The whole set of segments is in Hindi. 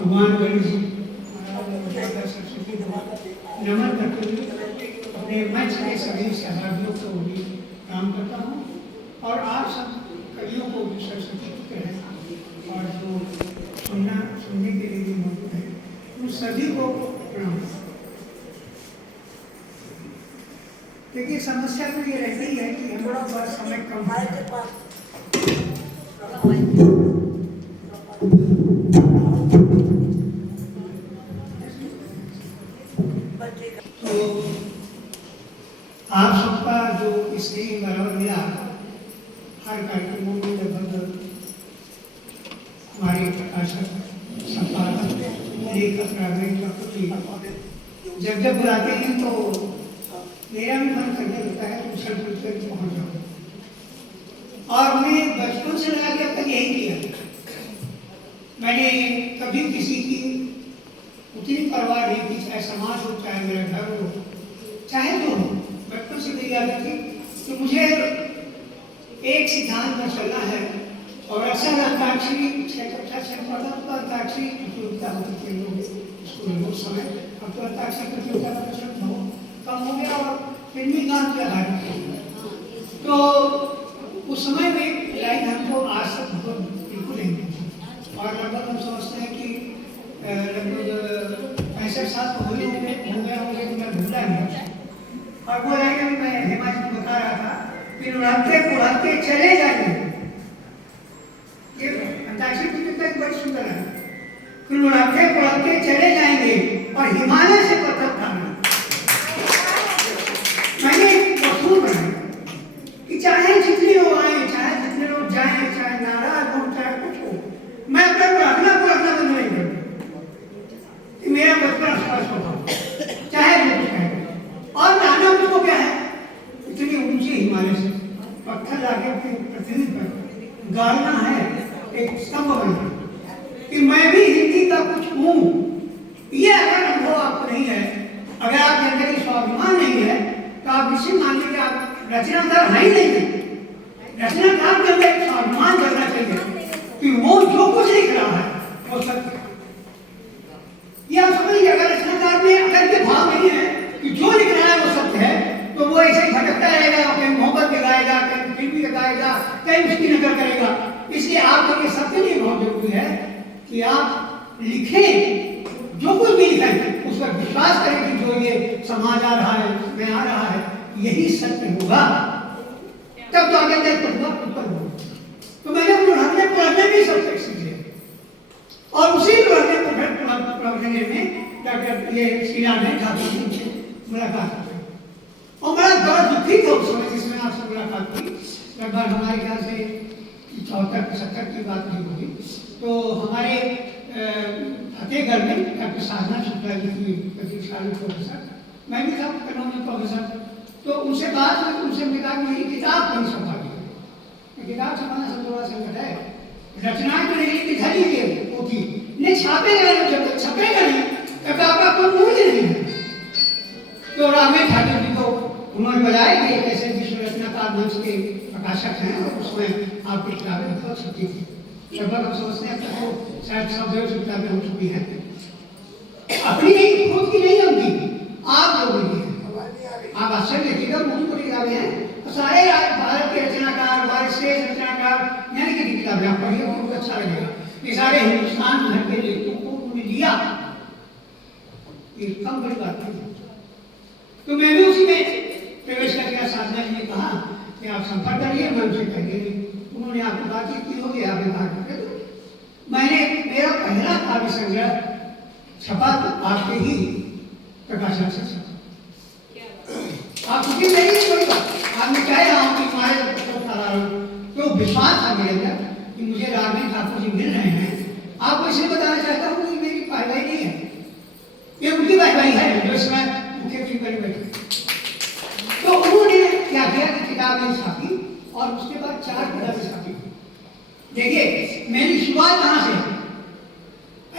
भगवान गणेश जी सरस्वती नमन करते हुए अपने मंच के सभी सहभागियों को भी काम करता हूँ और आप सब कवियों को भी सरस्वती की तरह और जो सुनने के लिए भी मौजूद है उन सभी को प्रणाम। देखिए समस्या तो ये रहती है कि हमारा पास समय कम है। तो आप सबका जो स्नेह बराबर मिला हर कार्यक्रमों में लगभग हमारे प्रकाशक संपादक लेखक जब जब बुलाते हैं तो मेरा भी मन करने लगता है तो सब मिलकर पहुँच जाओ और मैं बचपन से लगा के अब तक यही किया। मैंने कभी किसी की उतनी परवाह नहीं की, चाहे समाज हो चाहे मेरा घर हो चाहे जो हो। बचपन से मेरी आदत थी कि मुझे एक सिद्धांत पर चलना है और अक्सर अंताक्षरी कक्षा से पढ़ा तो अंताक्षरी प्रतियोगिता होती थी लोग स्कूल में उस समय। अब तो अंताक्षरी प्रतियोगिता का प्रचलन कम हो गया और फिल्मी गान पे आधारित तो उस समय में लाइन हमको आज तक बिल्कुल नहीं मिली और लगभग हम समझते हैं कि लगभग 65 साल तो हो गया मुझे मैं भूला नहीं। और वो लाइन मैं हेमा जी को बता रहा था कि उड़ाते चले जाएंगे। ये अंताक्षरी प्रतियोगिता एक बड़ी सुंदर है कि उड़ाते चले जाएंगे और हिमालय से पत्थर उठाना। मैंने वसूल बनाया कि चाहे जितने लोग आए चाहे जितने लोग जाए चाहे नाराज हो चाहे कुछ हो मैं अपने को रखना बंद नहीं करता कि मेरा बचपन स्पर्श होगा चाहे जो कुछ कहे। और लाना मुझको क्या है इतनी ऊंची हिमालय से पत्थर लाके अपने प्रतिनिधि पर गाड़ना है एक स्तंभ बना कि मैं भी हिंदी का कुछ हूँ। ये अगर अनुभव आपको नहीं है, अगर आपके अंदर ये स्वाभिमान नहीं है तो आप निश्चित मान लीजिए आप रचनाकार है ही नहीं। रचनाकार के अंदर एक स्वाभिमान करना चाहिए कि वो जो कुछ लिख रहा है वो सत्य है। ये आप समझिए अगर रचनाकार में अगर ये भाव नहीं है कि जो लिख रहा है वो सत्य है तो वो ऐसे भटकता रहेगा, कहीं मोहब्बत के गाएगा, कहीं फिल्मी के गाएगा, कहीं उसकी नकल करेगा। इसलिए आपके लिए सबके लिए बहुत जरूरी है कि आप लिखें, जो कुछ भी लिखें उस पर विश्वास करें कि जो ये समाज आ रहा है में आ रहा है यही सत्य होगा। तब तो आगे ऊपर होगा। तो मैंने पढ़ने भी सब सीख लिया और उसी पढ़ने में डॉक्टर ये श्रीराम ने ठाकुर जी से मुलाकात की और बड़ा दुखी था उस समय जिसमें आपसे मुलाकात की। लगभग हमारे ख्याल से 74-75 की बात नहीं होगी। तो हमारे फतेहगढ़ में डॉक्टर साधना शुक्ला जी की प्रतिष्ठान प्रोफेसर, मैं भी था कन्नौज प्रोफेसर। तो उनसे बात हुई, उनसे मैंने कहा मेरी किताब कहीं छपा दी। किताब छपाना सब थोड़ा संकट है, रचनाएं तो नहीं दिखा लीजिए होती नहीं छापेगा नहीं, जब तक छपेगा नहीं तब आपका कोई मूल्य नहीं है। तो रामेश ठाकुर जी को उन्होंने बताया कि एक ऐसे विश्व रचनाकार मंच के प्रकाशक हैं और उसमें आपकी किताबें बहुत छपी थी। लगभग हम समझते हैं तो शायद 100 किताबें हो चुकी हैं। अपनी नहीं, खुद की नहीं होती, आप लोगों की है। आप आश्चर्य देखिएगा बहुत बड़ी किताबें हैं तो सारे भारत के रचनाकार, भारत श्रेष्ठ रचनाकार यानी कि किताबें आप पढ़िए बहुत अच्छा लगेगा। ये सारे हिंदुस्तान भर के लेखकों को उन्होंने लिया, ये कम बड़ी बात नहीं। तो मैं भी उसी में प्रवेश करके साधना जी ने कहा कि आप संपर्क करिए, मैं उनसे कहिए। उन्होंने आपको बातचीत की होगी, आपने कहा मैंने मेरा पहला काव्य संग्रह छपा आपके ही प्रकाशन से छपा। आप कुछ नहीं कोई बात, आपने कह रहा हूँ कि हमारे तो विश्वास था मेरे अंदर कि मुझे राघवेंद्र ठाकुर जी मिल रहे हैं। आपको इसलिए बताना चाहता हूँ कि मेरी पारिवाही नहीं है, ये उनकी पारिवाही है जो इसमें मुख्य चीज बनी बैठी। तो उन्होंने क्या किया कि किताबें छापी और उसके बाद 4 किताबें छापी। देखिए मेरी शुरुआत कहाँ से,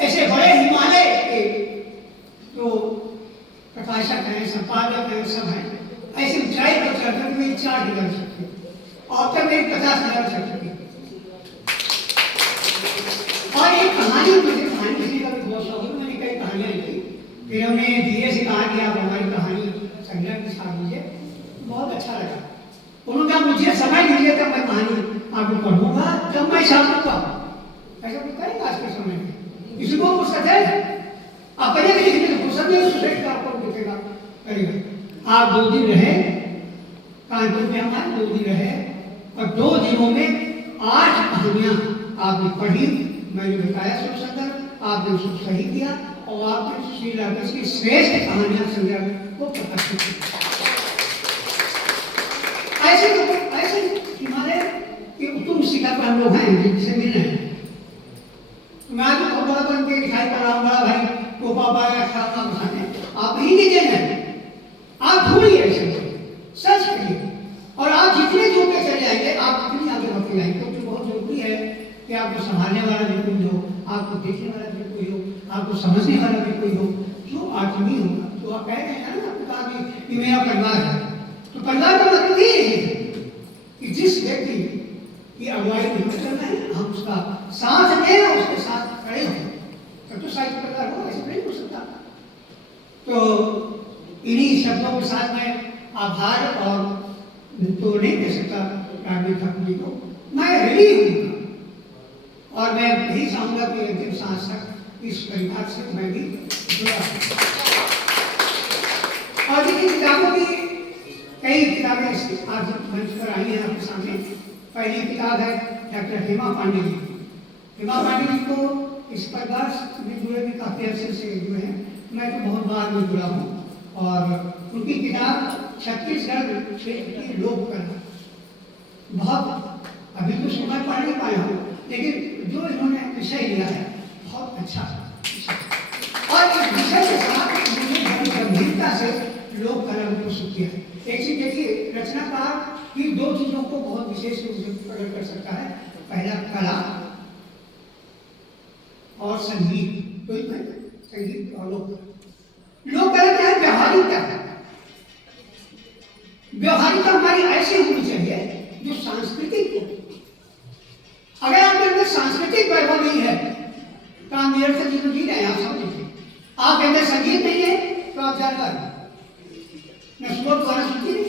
ऐसे बड़े हिमालय के जो प्रकाशक हैं, संपादक हैं, सब हैं, ऐसे ऊंचाई पर चढ़कर मेरी 4 किताबें छपी और तब मेरी 50 किताबें छप चुकी। और एक कहानी मुझे कहानी किसी का भी फिर हमने धीरे से कहा कि आप हमारी कहानी संग्रह के साथ लीजिए, बहुत अच्छा लगा। उन्होंने कहा मुझे समय दीजिए तब मैं कहानी आपको पढ़ूंगा, जब मैं छाप सकता हूँ। ऐसा कोई करेगा आज के समय में? किसी को फुर्सत है? आप करिए लिखने की फुर्सत नहीं, सुसाइड का आपको लिखेगा करेगा। आप 2 दिन रहे कानपुर में, हमारे 2 दिन रहे और 2 दिनों में 8 कहानियां आपने पढ़ी, मैंने बताया सब संदर्भ, आपने उसको सही किया और आपने श्री रामदास की श्रेष्ठ कहानियां संग्रह को प्रकाशित किया। ऐसे हिमालय के उत्तम शिखर पर हम लोग हैं जिनसे मिल रहे हैं। मैं तो बहुत बड़ा बन के दिखाई पड़ रहा हूँ, बड़ा भाई को पापा या खाना खाने, आप ही नीचे हैं। आप ढूंढिए ऐसे सर्च करिए और आप जितने दूर पे चले जाएंगे आप उतनी आगे बढ़ते जाएंगे, क्योंकि बहुत जरूरी है कि आपको संभालने वाला भी कोई हो, आपको देखने वाला भी कोई हो, आपको समझने वाला भी कोई हो, जो आदमी होगा। तो आप कह रहे हैं ना, आपको कहा कि मेरा परिवार है, तो परिवार का मतलब ये है कि जिस व्यक्ति की अगुवाई में करना है हम उसका साथ दें और उसके साथ खड़े हों, तब तो साहित्य परिवार हो, ऐसे नहीं हो सकता। तो इन्हीं शब्दों के साथ मैं आभार और तो नहीं दे सकता राजनीति ठाकुर जी को, मैं रेडी हूँ और मैं यही चाहूँगा कि अंतिम सांस तक इस परिवार से मैं भी जुड़ा। और देखिए किताबों की कई किताबें आज मंच पर आई हैं आपके सामने। पहली किताब है डॉक्टर हेमा पांडे जी। हेमा पांडे जी को इस परिवार से जुड़े भी काफ़ी अर्से से जुड़े हैं, मैं तो बहुत बार में जुड़ा हूँ। और उनकी किताब छत्तीसगढ़ क्षेत्र की लोक कला, बहुत अभी तो समय पढ़ नहीं पाया हूँ, लेकिन जो इन्होंने विषय लिया है बहुत अच्छा और इस विषय के साथ उन्होंने बड़ी गंभीरता से लोक कला को प्रस्तुत किया है। एक चीज देखिए, रचनाकार की 2 चीजों को बहुत विशेष रूप से प्रकट कर सकता है, पहला कला और संगीत। तो संगीत और लोक कला क्या है? व्यवहारिकता है। व्यवहारिकता हमारी ऐसी होनी चाहिए जो सांस्कृतिक हो। अगर आपके अंदर सांस्कृतिक वैभव नहीं है तो आप निरंतर जीवन जी रहे हैं, आप समझ लीजिए। आपके अंदर संगीत नहीं है तो आप जानवर न सुबह तो गाना सुनते नहीं,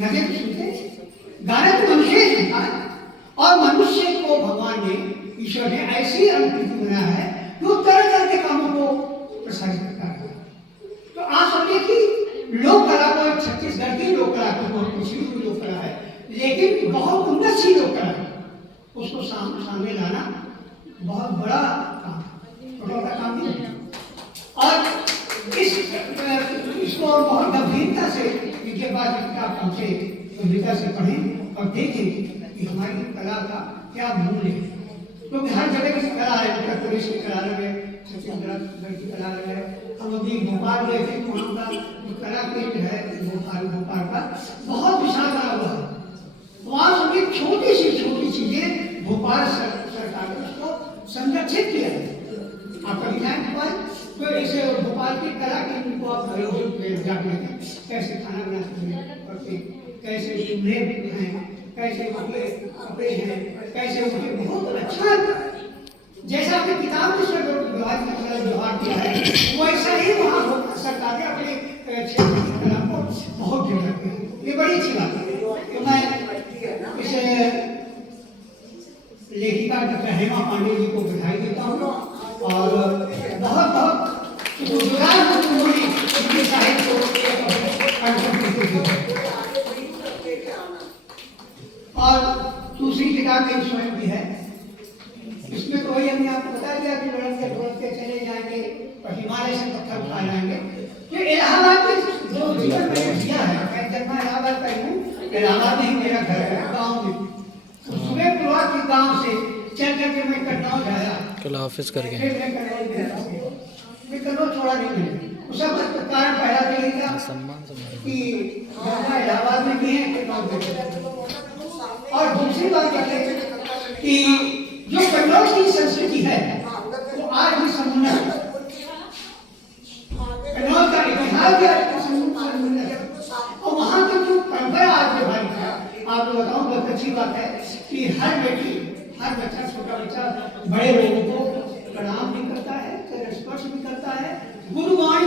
गाने तो सुनते, गाना तो मनुष्य ही सुनता है। और मनुष्य को भगवान ने, ईश्वर ने ऐसी अनुकृति बनाया है जो तरह तरह के कामों को प्रसारित करता है। तो आप समझिए कि लोक कला को, छत्तीसगढ़ की लोक कला को बहुत पिछड़ी हुई लोक कला है, लेकिन बहुत उन्नतशील लोक कला है, उसको सामने लाना बहुत बड़ा काम, छोटा बड़ा काम नहीं है। और इसको बहुत गंभीरता से जिनके पास आप पहुंचे गंभीरता से पढ़ें और देखें कि हमारी कला का क्या मूल्य है। क्योंकि हर जगह की कला है, उत्तर प्रदेश की कला अलग है, छत्तीसगढ़ की कला अलग है। हम अभी भोपाल गए थे, वहाँ का जो कला केंद्र है भोपाल का बहुत विशाल बना हुआ है। वहाँ सभी छोटी चीजें भोपाल सरकार ने उसको संरक्षित किया है। आप कभी जाए भोपाल तो ऐसे भोपाल की कला केंद्र को आप जाके कैसे खाना बनाते हैं, कैसे चूल्हे हैं, कैसे उनके कपड़े हैं, कैसे उनके बहुत अच्छा, जैसा आपने किताब में व्यवहार किया है वैसा ही वहाँ सरकार ने अपने क्षेत्र की कला को बहुत डेवलप किया। ये बड़ी अच्छी बात है। तो मैं इस लेखिका डॉक्टर हेमा पांडे जी को बधाई देता हूँ और बहुत बहुत शुक्रगुजार हूँ उन्होंने उनके साहित्य को। और दूसरी किताब मेरी स्वयं की है, इसमें तो वही हमने आपको बता दिया कि लड़के चले जाएंगे और हिमालय से पत्थर उठा लाएंगे। तो इलाहाबाद में जो जीवन मैंने जिया है, मैं जब मैं इलाहाबाद का हूँ, इलाहाबाद में ही मेरा घर है, गाँव में। सुबह पूर्वा के गाँव से चल करके मैं कन्नौज आया, कल ऑफिस करके मैं कन्नौज छोड़ा नहीं मैंने। उसका कारण पहला तो यही था कि इलाहाबाद में भी है और दूसरी बात यह है कि जो कन्नौज की संस्कृति है वो आज भी समुन्नत है। कन्नौज का इतिहास भी आज भी समुन्नत है और वहाँ की जो परंपरा आज के भाई है, आपको बताऊँ बहुत अच्छी बात है कि हर बेटी, हर बच्चा, छोटा बच्चा बड़े लोगों को प्रणाम भी करता है, स्पर्श भी करता है, गुरुवाणी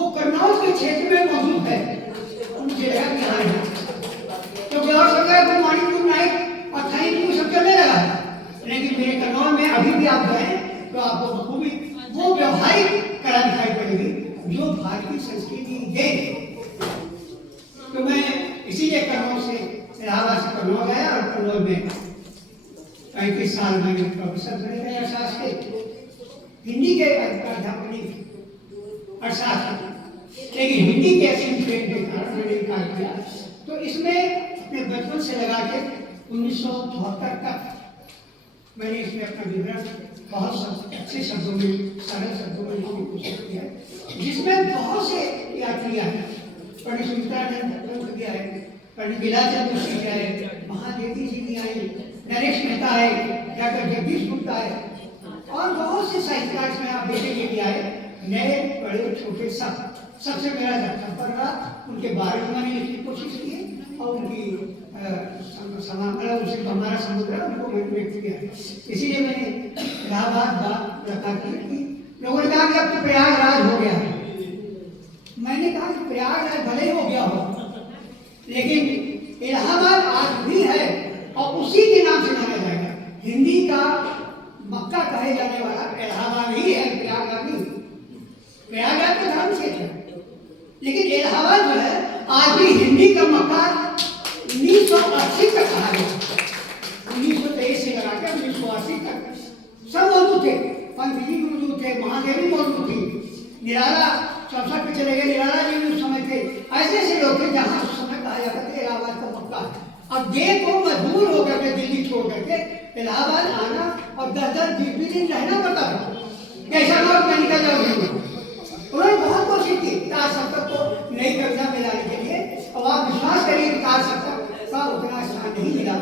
वो कन्नौज के क्षेत्र में मौजूद है। मुझे लगा कि हाँ है, तो क्या हो सकता है गुड मॉर्निंग गुड नाइट और थैंक यू सब चलने लगा। लेकिन मेरे कन्नौज में अभी भी आप गए तो आपको बखूबी वो व्यवहारिक कला दिखाई पड़ेगी जो भारतीय संस्कृति है। तो मैं इसीलिए कन्नौज से इलाहाबाद से कन्नौज गया और कन्नौज में 35 साल मैंने प्रोफेसर बने अर्थशास्त्र के हिंदी के अध्यापक अर्थशास्त्र, लेकिन हिंदी के एक्शन ट्रेन के कारण मैंने कार्य किया। तो इसमें अपने बचपन से लगा के 1974 तक मैंने इसमें अपना विवरण बहुत अच्छे शब्दों में सरल शब्दों में लिखने की कोशिश की है, जिसमें बहुत से यात्रियाँ हैं। पंडित सुमित्रानंद जी आए, पंडित बिलाचंद जोशी जी आए, महादेवी जी भी आई, नरेश मेहता आए, डॉक्टर जगदीश गुप्ता आए और बहुत से साहित्यकार इसमें आप देखेंगे कि आए, नए बड़े छोटे सबसे मेरा जब संपर्क रहा उनके बारे में मैंने लिखने की कोशिश की और उनकी उनसे हमारा समुद्र उनको मैंने व्यक्त किया। इसीलिए मैंने इलाहाबाद बात रखा कि लोगों ने कहा कि अब तो प्रयागराज हो गया है। मैंने कहा कि प्रयागराज भले ही हो गया हो, लेकिन इलाहाबाद आज भी है और उसी के नाम से जाना जाएगा। हिंदी का मक्का कहे जाने वाला इलाहाबाद ही है, प्रयागराज नहीं। प्रयागराज तो धर्म क्षेत्र है, लेकिन इलाहाबाद जो है आज भी हिंदी का मक्का 1980 तक कहा गया। 1923 से लगा के 1980 तक सब मौजूद थे, पंत जी मौजूद थे, महादेवी मौजूद थी, निराला चौसठ पे चले गए, निराला जी भी उस समय थे। ऐसे ऐसे लोग थे जहाँ उस समय कहा जाता था इलाहाबाद का मक्का है। अब देख को मजबूर होकर के दिल्ली छोड़ करके इलाहाबाद आना और 10-10 20 दिन रहना पड़ता था। कैसा लोग मैं निकल जाऊंगी। उन्होंने बहुत कोशिश की ताज सप्तक को नई कविता में लाने के लिए, और आप विश्वास करिए ताज सप्तक का उतना स्थान नहीं मिला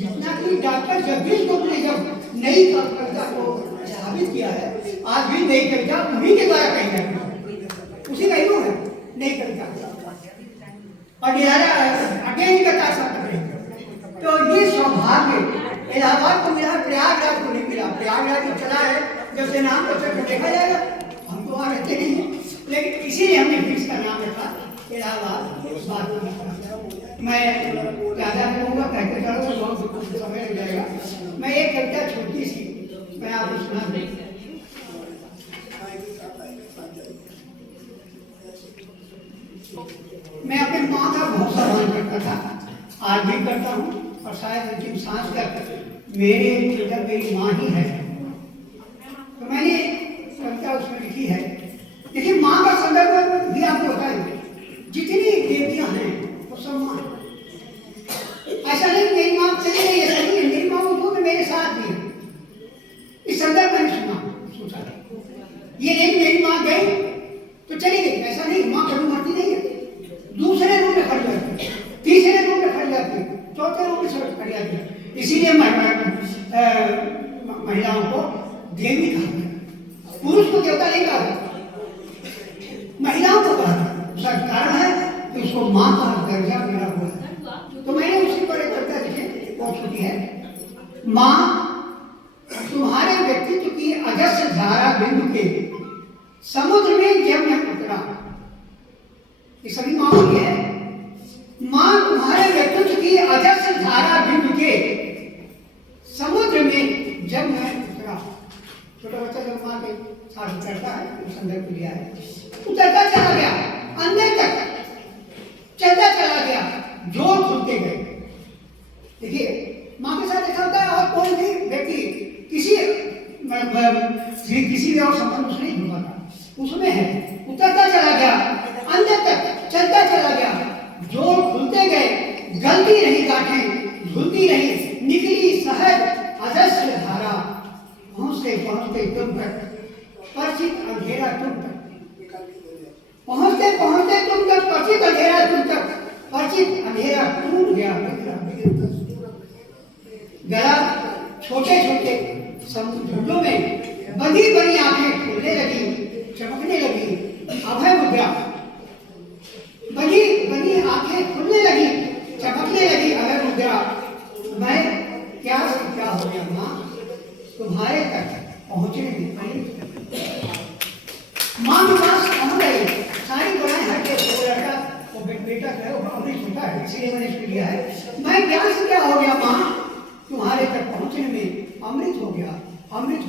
जितना कि डॉक्टर जगदीश गुप्ता ने जब नई कविता को साबित किया है। आज भी नई कविता उन्हीं के द्वारा कही जाती है, उसी का ही है नई कविता और अगेन का ताज सप्तक। तो ये सौभाग्य इलाहाबाद को मिला, प्रयागराज को नहीं मिला। प्रयागराज जो चला है जब से नाम को देखा जाएगा, हम तो वहाँ रहते नहीं हैं, लेकिन इसीलिए हमने फिर इसका नाम रखा इलाहाबाद। मैं ज़्यादा कहूँगा कहते चलो तो बहुत समय लग जाएगा। मैं एक कविता छोटी सी मैं आपको सुना दूँ। मैं अपने माँ का बहुत सम्मान करता था, आज भी करता हूँ और शायद अंतिम सांस तक मेरे जब मेरी माँ ही है। तो मैंने कविता उसमें लिखी है। देखिए माँ का संदर्भ भी आपको बताएंगे, जितनी देवियाँ हैं वो सब माँ। ऐसा नहीं मेरी माँ चली गई, ऐसा नहीं, मेरी माँ वो में मेरे साथ भी है। इस संदर्भ मैंने सोचा ये नहीं मेरी माँ गई तो चली गई, ऐसा नहीं। माँ कभी मरती नहीं है, दूसरे रूप में खड़ी जाती है, तीसरे रूप में खड़ी जाती है, चौथे रूप में खड़ी जाती है। इसीलिए महिलाओं को देवी कहा गया, पुरुष को देवता नहीं कहा गया, महिलाओं को कहा गया। उसका कारण है कि उसको माँ का दर्जा मिला हुआ है। तो मैंने उसी पर एक कविता लिखी, बहुत छोटी है। माँ तुम्हारे व्यक्तित्व की अजस्र धारा बिंदु के समुद्र में जब मैं उतरा, ये सभी माँ की है। माँ तुम्हारे व्यक्तित्व की अजस्र धारा बिंदु के समुद्र में जब मैं उतरा। छोटा बच्चा जब माँ के साथ उतरता है, तो संदर्भ लिया है, उतरता चला गया अंदर तक, चलता चला गया, जोर खुलते गए। देखिए माँ के साथ ऐसा होता है, और कोई भी व्यक्ति किसी भी और संबंध उसने नहीं होता, उसमें है। उतरता चला गया अंदर तक, चलता चला गया, जोर खुलते गए, गलती रही गांठें झुलती रही, निकली सहज अजस्र धारा, पहुँचते पहुँचते तुम तक परिचित अंधेरा तुम तक, पहुँचते पहुँचते तुम तक परिचित अंधेरा तुम तक, परिचित अंधेरा टूट गया। गला छोटे छोटे समुद्रों में बंधी बनी आंखें खुलने लगी, चमकने लगी, अभय मुद्रा। बनी बनी आंखें खुलने लगी, चमकने लगी, अभय मुद्रा। मैं क्या से क्या हो गया माँ, तुम्हारे तक पहुंचने में माँ के पास पहुंच गए। सारे तिलक है वो अमृत होता है, इसीलिए मैंने इसको लिया है। मैं ज्ञान से क्या हो गया माँ, तुम्हारे तक पहुंचने में अमृत हो गया, अमृत